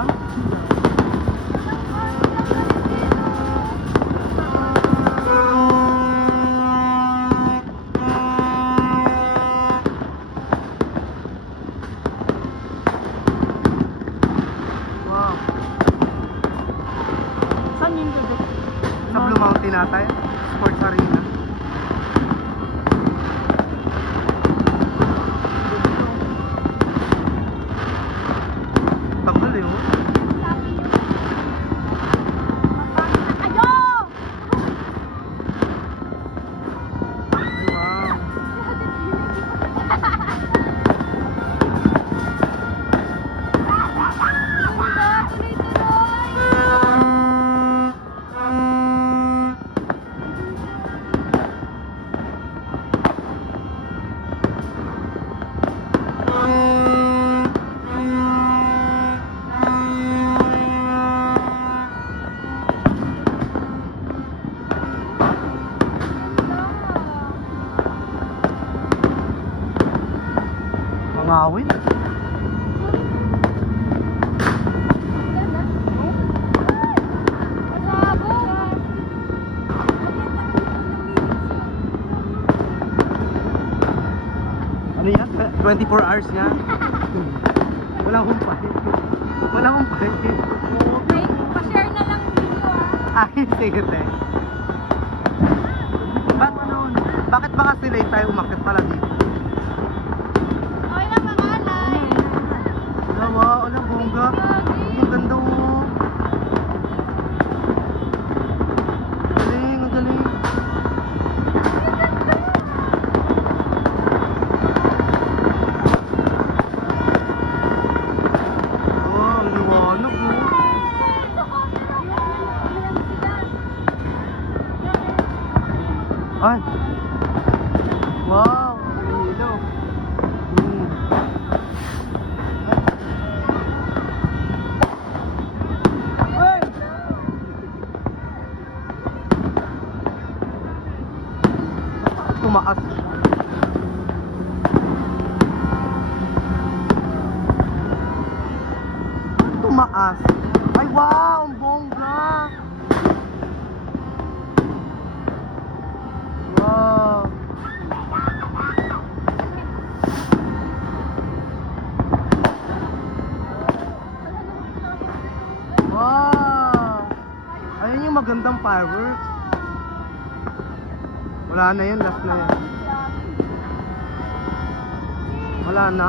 ah. Wow. Saan yung dudok? Sa Blue Mountain natin, Sports Arena. Tagal eh, oh. Wow. Pangawin. Ano yan? 24 hours nga. Walang humpay. Walang humpay. Pa-share na lang video Ay, sige te. Bakit ba kasi late tayo umakyat pala dito? Okay na pangalan. Gawa, walang bongga. Ang ganda oh. Galing, ang galing. Oh, ang liwanag oh. Ay! Wow! Ang ilaw. Ay! Tumaas siya. Tumaas. Ay wow! Ang bongga! Wow! Wow! Ayun yung magandang fireworks. Wala na yun, last na yan. Wala na.